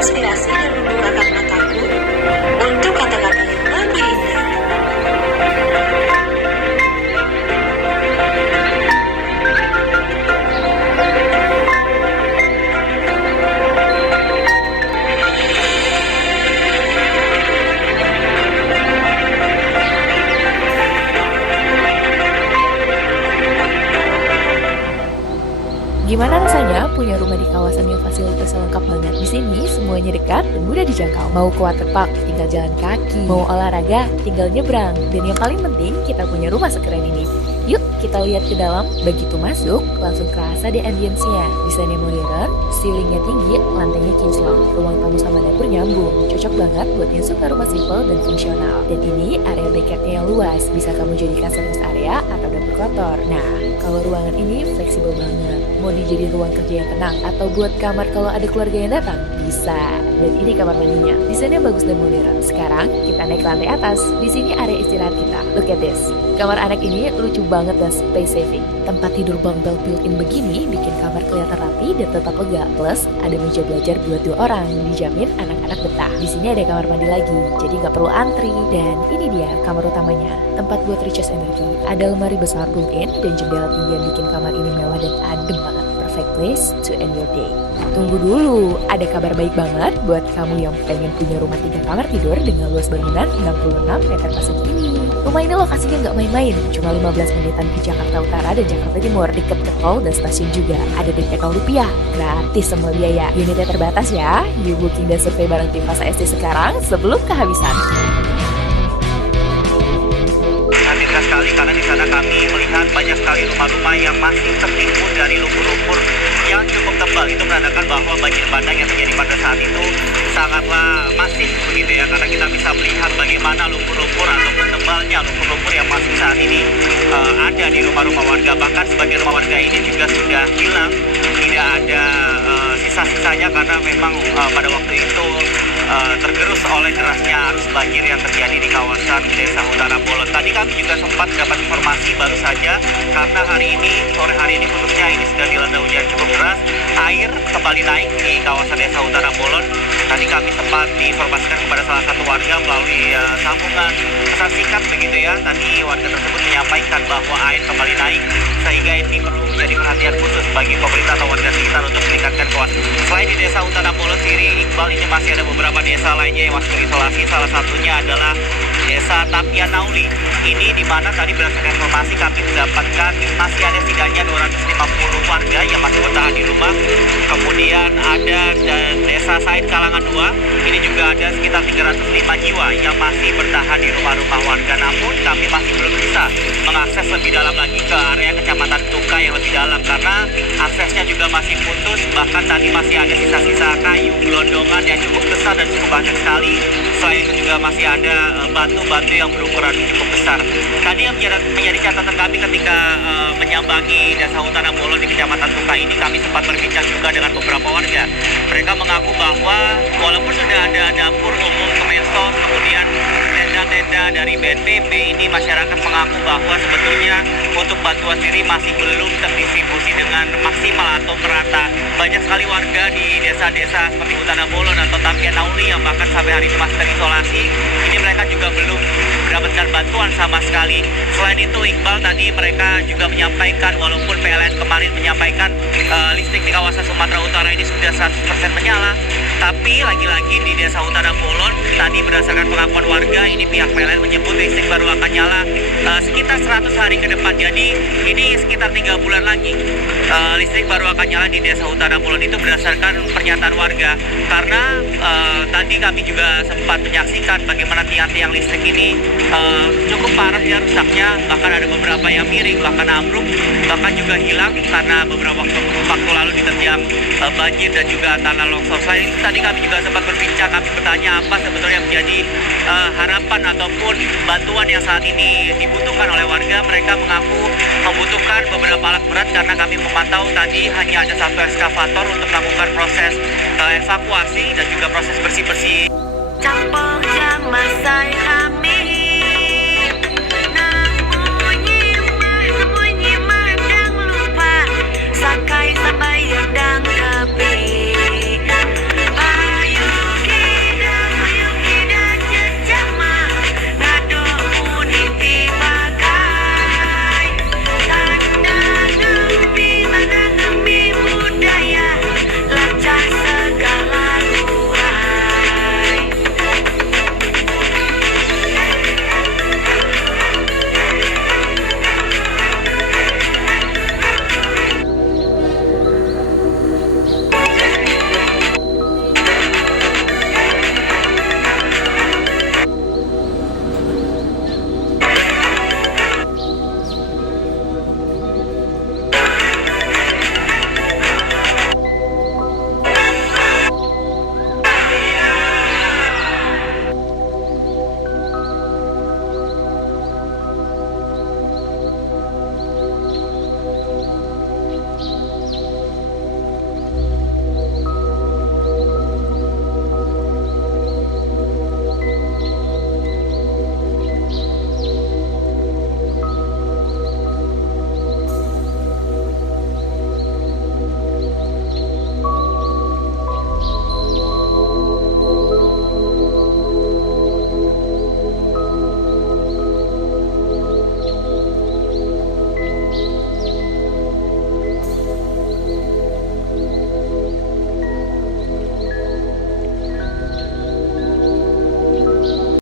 menginspirasi dan membukakan mataku untuk kata-kata yang lebih indah. Gimana rasanya punya rumah di kawasan yang fasilitasnya lengkap banget? Di sini semuanya dekat dan mudah dijangkau. Mau ke waterpark, tinggal jalan kaki. Mau olahraga, tinggal nyebrang. Dan yang paling penting, kita punya rumah sekeren ini. Yuk, kita lihat ke dalam. Begitu masuk, langsung kerasa deh ambience-nya. Desainnya modern, ceilingnya tinggi, lantainya kinclong. Ruang tamu sama dapur nyambung. Cocok banget buat yang suka rumah simple dan fungsional. Dan ini area backyardnya yang luas. Bisa kamu jadikan service area atau dapur kotor. Nah, kalau ruangan ini fleksibel banget. Mau dijadiin ruang kerja yang tenang atau buat kamar kalau ada keluarga yang datang? Bisa. Dan ini kamar mandinya. Desainnya bagus dan modern. Sekarang kita naik ke lantai atas. Di sini area istirahat kita. Look at this. Kamar anak ini lucu banget dan space saving. Tempat tidur bunk bed built-in begini bikin kamar kelihatan rapi dan tetap lega. Plus ada meja belajar buat 2 orang. Dijamin anak-anak betah. Di sini ada kamar mandi lagi, jadi nggak perlu antri. Dan ini dia kamar utamanya. Tempat buat recharge energi. Ada lemari besar built-in dan jendela tinggi yang bikin kamar ini mewah dan adem banget. Perfect place to end your day. Tunggu dulu, ada kabar baik banget buat kamu yang pengen punya rumah 3 kamar tidur dengan luas bangunan 66 meter persegi ini. Rumah ini lokasinya nggak main-main, cuma 15 menitan di Jakarta Utara dan Jakarta Timur, deket ke tol dan stasiun juga. Ada DP rupiah, gratis semua biaya. Unitnya terbatas ya, you booking dan survei bareng tim Fasa ST sekarang sebelum kehabisan. Antusias sekali karena di sana kami melihat banyak sekali rumah-rumah yang masih tertimbun dari lumpur-lumpur yang cukup tebal. Itu menandakan bahwa banjir bandang yang terjadi pada saat itu sangatlah masif begitu ya, karena kita bisa melihat bagaimana lumpur-lumpur ataupun tebalnya lumpur-lumpur yang masih saat ini ada di rumah-rumah warga. Bahkan sebagian rumah warga ini juga sudah hilang, tidak ada sisa-sisanya karena memang pada waktu itu tergerus oleh derasnya arus banjir yang terjadi di kawasan Desa Utara Bolon. Tadi kami juga sempat dapat informasi baru saja karena hari ini, sore hari ini khususnya ini sudah dilanda hujan cukup deras, air kembali naik di kawasan Desa Utara Bolon. Tadi kami sempat diinformasikan kepada salah satu warga melalui sambungan pesan singkat begitu ya. Tadi warga tersebut menyampaikan bahwa air kembali naik sehingga ini perlu menjadi perhatian khusus bagi pemerintah atau warga sekitar untuk meningkatkan kewaspadaan. Selain di Desa Utara Bolon sendiri, Iqbal, ini masih ada beberapa desa lainnya yang masuk isolasi. Salah satunya adalah Desa Tapianauli. Ini di mana tadi berdasarkan informasi kami mendapatkan masih ada setidaknya 250 warga yang masih bertahan di rumah. Kemudian ada Desa Said Kalangan 2. Ini juga ada sekitar 305 jiwa yang masih bertahan di rumah-rumah warga. Namun kami masih belum bisa mengakses lebih dalam lagi ke area Kecamatan Tuka yang lebih dalam karena aksesnya juga masih putus. Bahkan tadi masih ada sisa-sisa kayu gelondongan yang cukup besar dan cukup banyak sekali. Selain itu juga masih ada batu-batu yang berukuran cukup besar. Tadi yang menjadi catatan kami ketika menyambangi Desa Utara Bolon di Kecamatan Tuka ini, kami sempat berbincang juga dengan beberapa warga. Mereka mengaku bahwa walaupun sudah ada dapur umum Kemensos, kemudian tenda-tenda dari BNPB, ini masyarakat mengaku bahwa sebetulnya untuk bantuan sendiri masih belum terdistribusi dengan maksimal atau merata. Banyak sekali warga di desa-desa seperti Utara Bolon atau Tapianauli yang bahkan sampai hari ini masih terisolasi. Ini mereka juga belum mendapatkan bantuan sama sekali. Selain itu, Iqbal, tadi mereka juga menyampaikan walaupun PLN kemarin menyampaikan listrik di kawasan Sumatera Utara ini sudah 100% menyala, tapi lagi-lagi di Desa Utara Bolon tadi berdasarkan pengakuan warga, ini pihak PLN menyebut listrik baru akan nyala sekitar 100 hari ke depan. Jadi ini sekitar 3 bulan lagi listrik baru akan nyala di Desa Utara Bolon. Itu berdasarkan pernyataan warga. Karena tadi kami juga sempat menyaksikan bagaimana tiang-tiang listrik ini cukup parah ya rusaknya. Bahkan ada beberapa yang miring, bahkan ambruk, bahkan juga hilang karena beberapa waktu lalu diterjang banjir dan juga tanah longsor. Selain itu tadi kami juga sempat berbincang, kami bertanya apa sebetulnya menjadi harapan ataupun bantuan yang saat ini dibutuhkan oleh warga. Mereka mengaku membutuhkan beberapa alat berat karena kami memantau tadi hanya ada satu ekskavator untuk melakukan proses evakuasi dan juga proses bersih-bersih. Campur jamasai hami